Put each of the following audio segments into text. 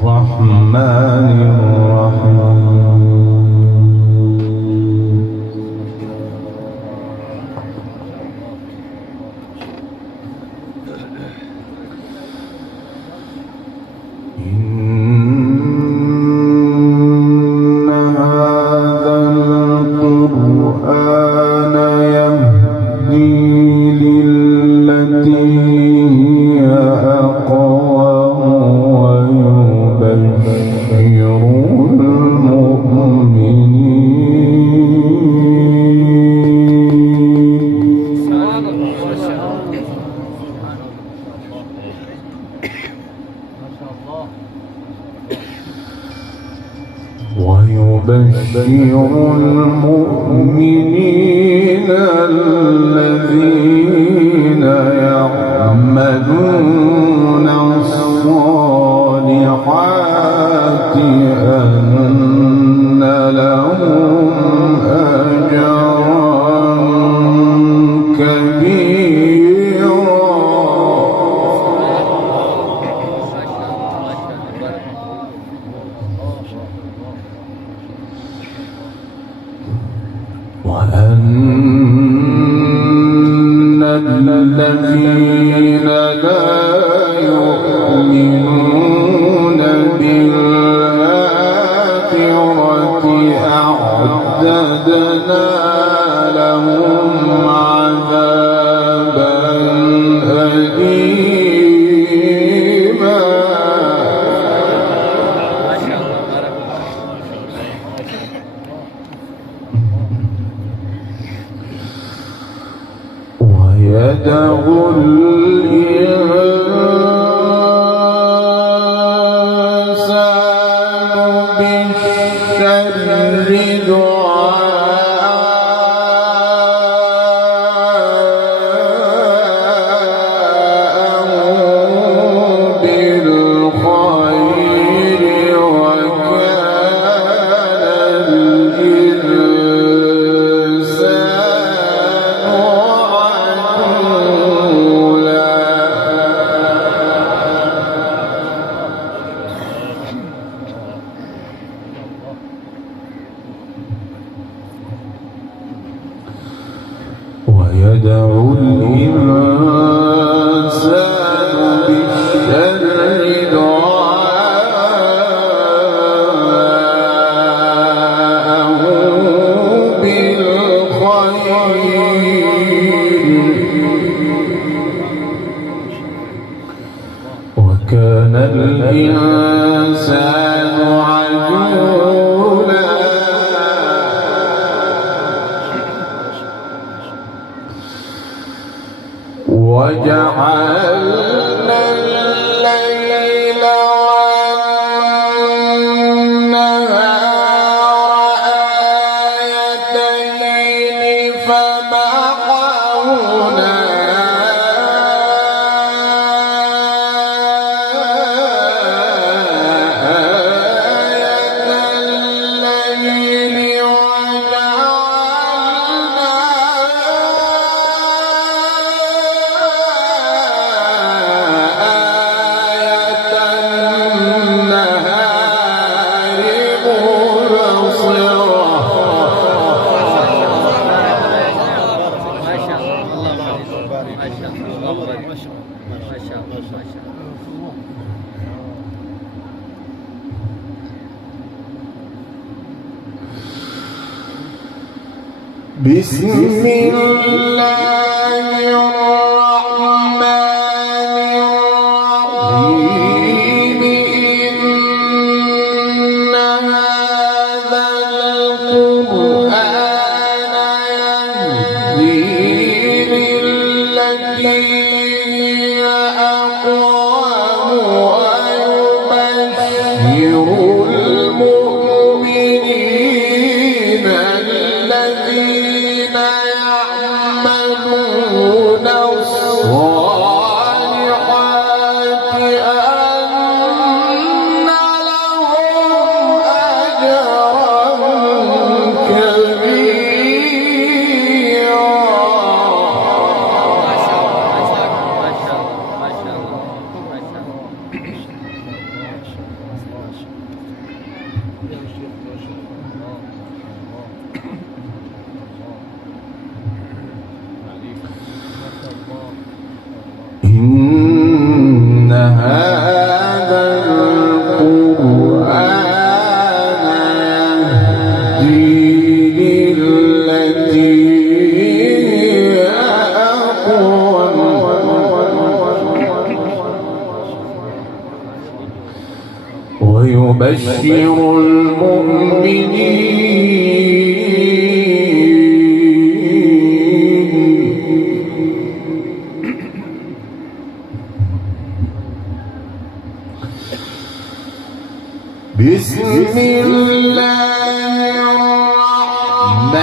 الرحمن الرحيم إن هذا القرآن يهدي للتي هي أقوم ويبشر المؤمنين الذين يعملون الصالحات أن لهم أجرا كبيرا وأن الذين لا يؤمنون بالآخرة أعتدنا لهم عذابا أليما ويدعو الإنسان بالشر دعاءه بالخير وكان الإنسان ويدعو الإنسان بالشر دعاءه بالخير وكان الإنسان عجولا وجعلنا الليل والنهار آيتين فمحونا بسم الله الرحمن الرحيم إن هذا القرآن يهدي للتي هي أقوم ويبشر المؤمنين الذين يعملون هذا القرآن يهدي للتي هي أقوم ويبشر المؤمنين بسم الله الرحمن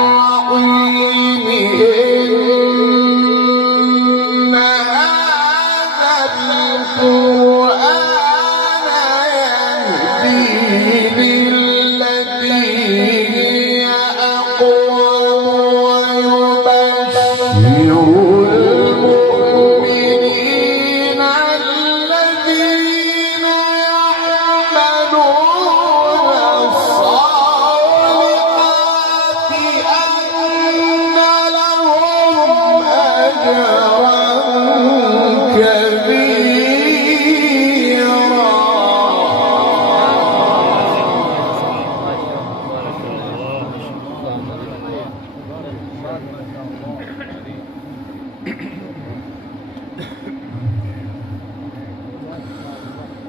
الرحيم إن هذا القرآن يهدي للتي هي أقوم ويبشر المؤمنين الذين يعملون الصالحات أن لهم أجرا كبيرا.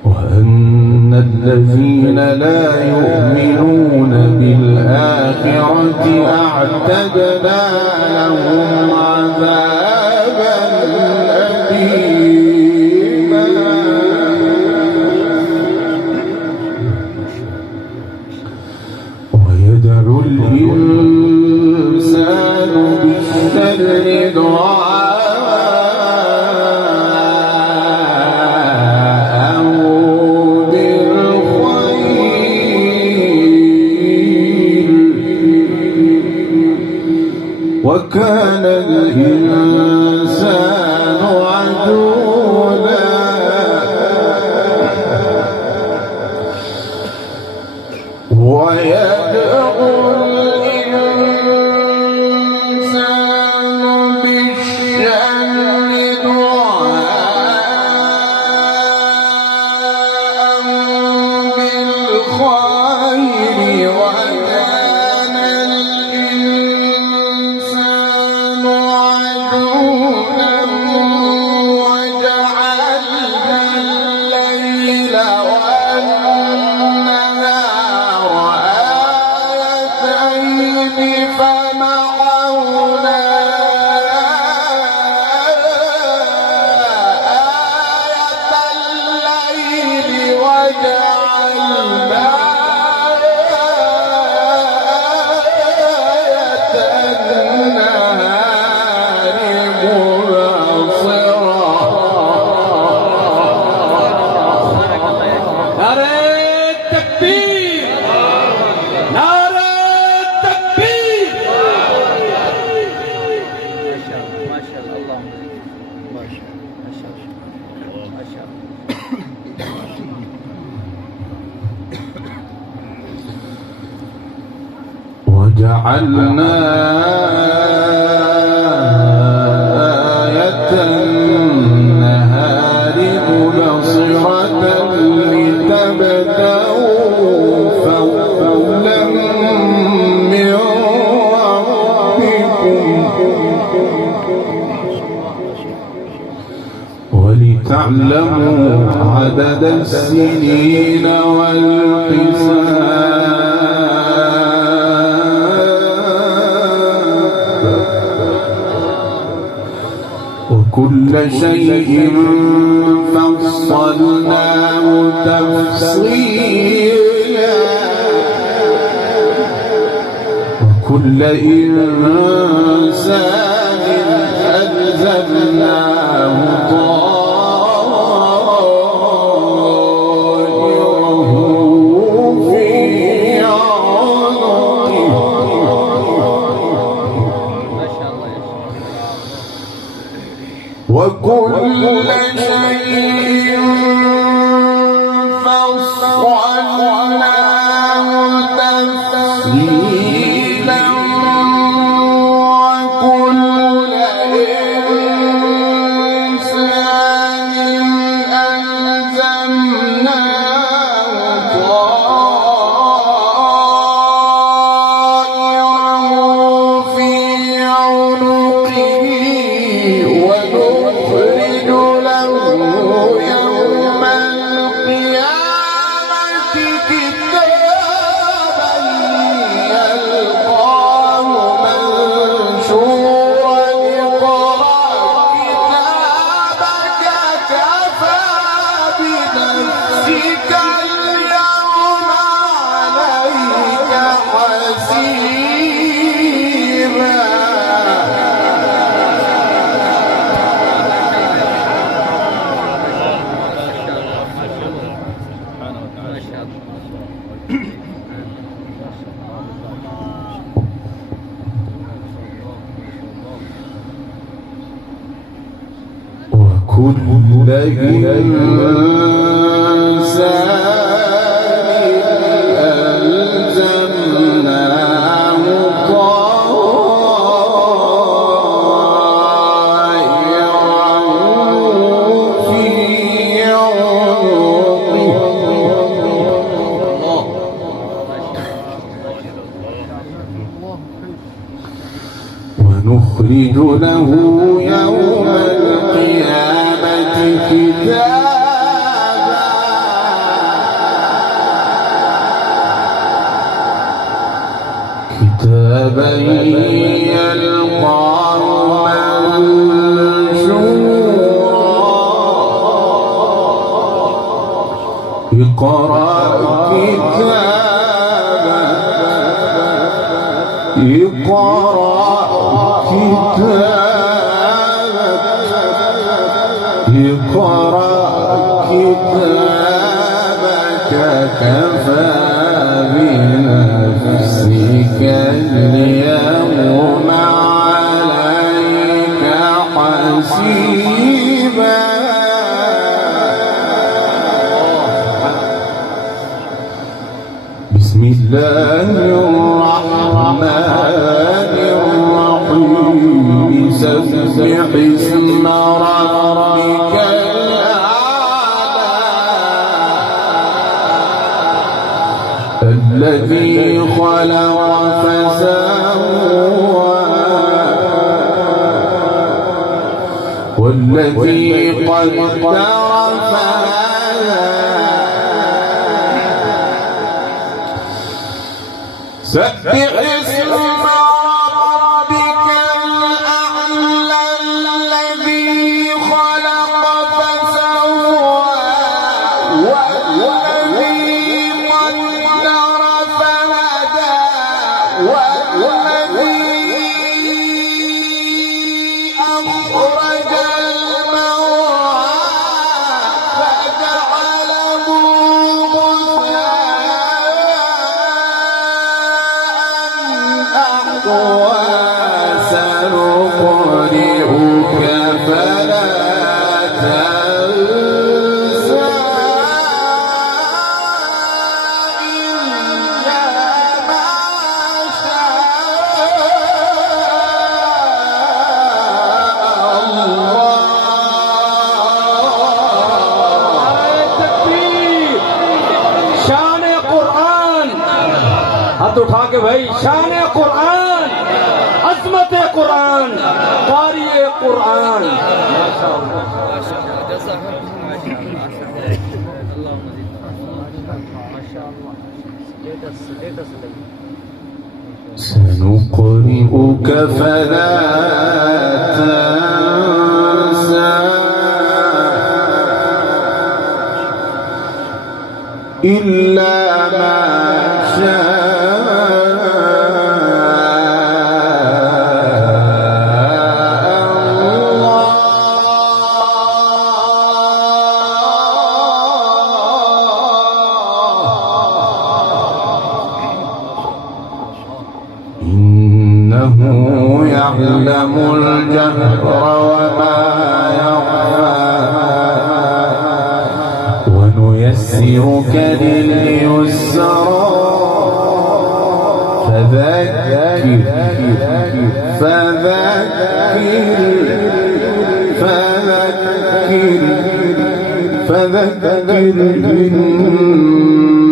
وأن الذين لا يؤمنون بالآخرة أعتدنا لهم عذابا أليما. ويدعو الإنسان بالشر دعاءه بالخير وكان الإنسان عجولا. ويدعو الإنسان بالشر دعاءه بالخير وكان الإنسان عجولا. وجعلنا الليل والنهار آيتين فمحونا آية الليل وجعلنا آية النهار مبصرة. نعرة التكبير، نعرة التكبير. ما شاء الله اللهم ما شاء الله ما شاء الله. وجعلنا آية النهار مبصرة لتبتغوا فضلا من ربكم ولتعلموا عدد السنين والحساب وكل شيء فصلناه تفصيلا وكل إنسان ألزمناه طائره في عنقه. ما شاء الله يا شيخ. وكل شيء فصلناه تفصيلا وكل إنسان وكل إنسان ألزمناه طائره في عنقه ونخرج له يوم القيامة كتابا يلقاه منشورا اقرأ كتابك كفى بنفسك اليوم عليك حسيبا بسم الله الرحمن الرحيم سبح اسم ربك الذي خلق فسوى والذي قدر فهدى سبح اسم ربك الأعلى الذي خلق فسوى والذي قدر فهدى والذي أخرج المرعى فجعله سنقرئك فلا تنسى إلا ما شاء الله तकबीर शान कुरान हाथ उठा के भाई शान कुरान अजमत कुरान कारी कुरान سنقرئك فلا تنسى إلا ما إنه يعلم الجهر وما يخفى ونيسرك لليسرى فذكر إن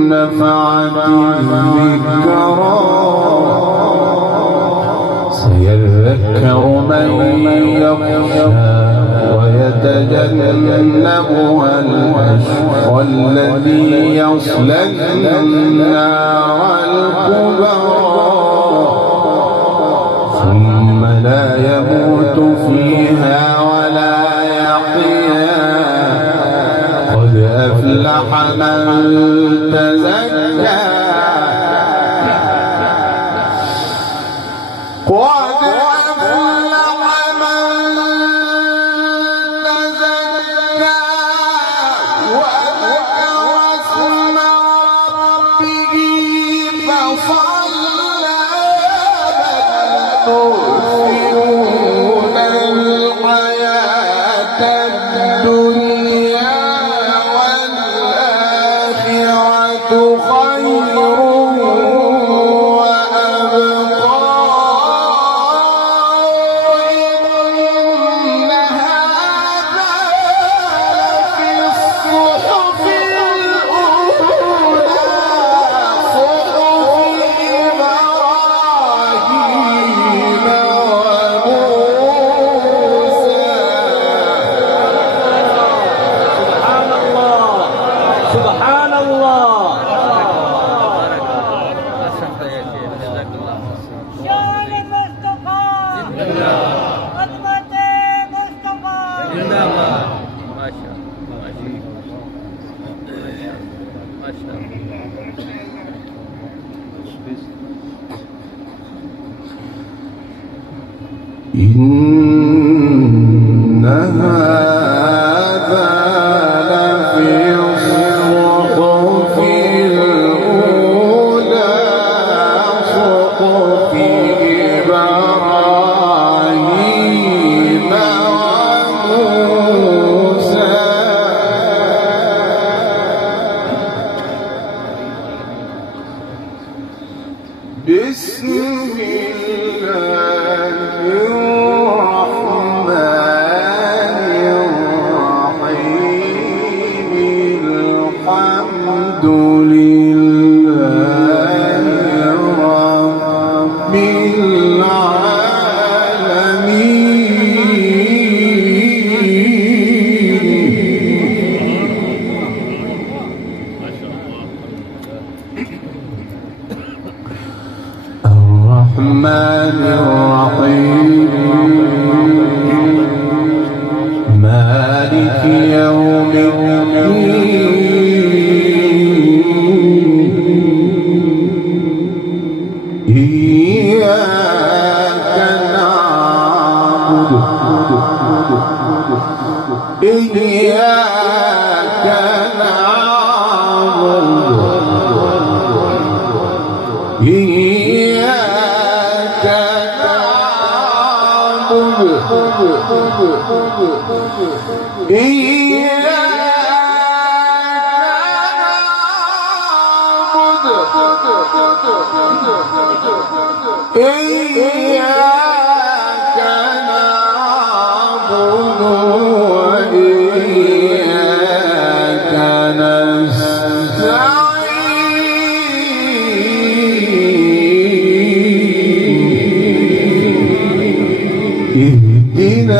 نفعت الذكرى سيذكر من يخشى ويتجنبها الأشقى الذي يصلى النار الكبرى ثم لا يموت فيها ولا يحيا قد أفلح من تزكى قد أفلح من تزكى وذكر اسم ربه فصلى بل تؤثرون الحياة الدنيا إن هذا لفي الصحف الأولى صحف إبراهيم وموسى بسم الله الرحمن الرحيم الحمد لله رب الرحمن الرحيم مالك يوم الدين إياك نعبد إياك نعبد إياك نعبد إياك نعبد وإياك نستعين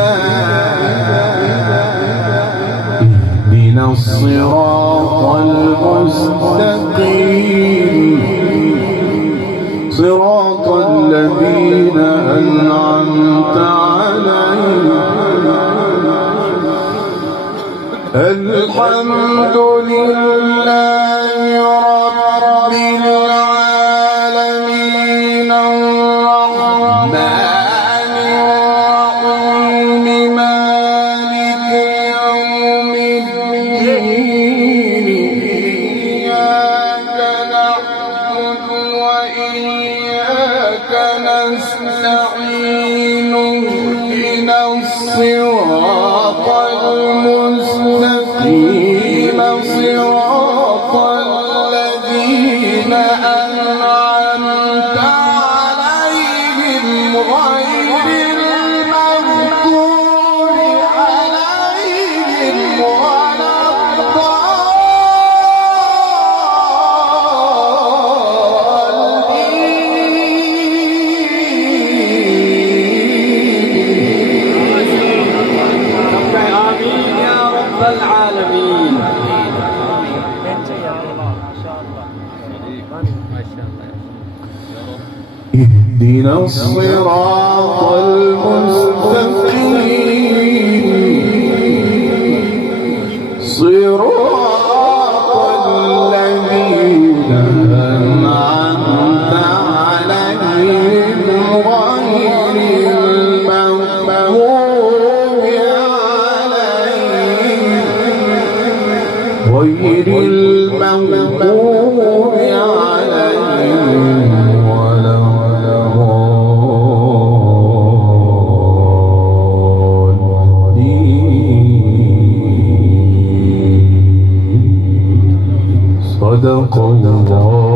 اهدنا الصراط المستقيم صراط الذين أنعمت عليهم الحمد لله رب العالمين الرحمن الرحيم مالك يوم الدين إياك نعبد وإياك نستعين اهدنا الصراط المستقيم صراط الذين أنعمت عليهم غير المغضوب عليهم ولا آمين يا رب العالمين. اهدنا الصراط المستقيم صراط الذين أنعمت عليهم غير المغضوب عليهم ولا الضالين. صدق الله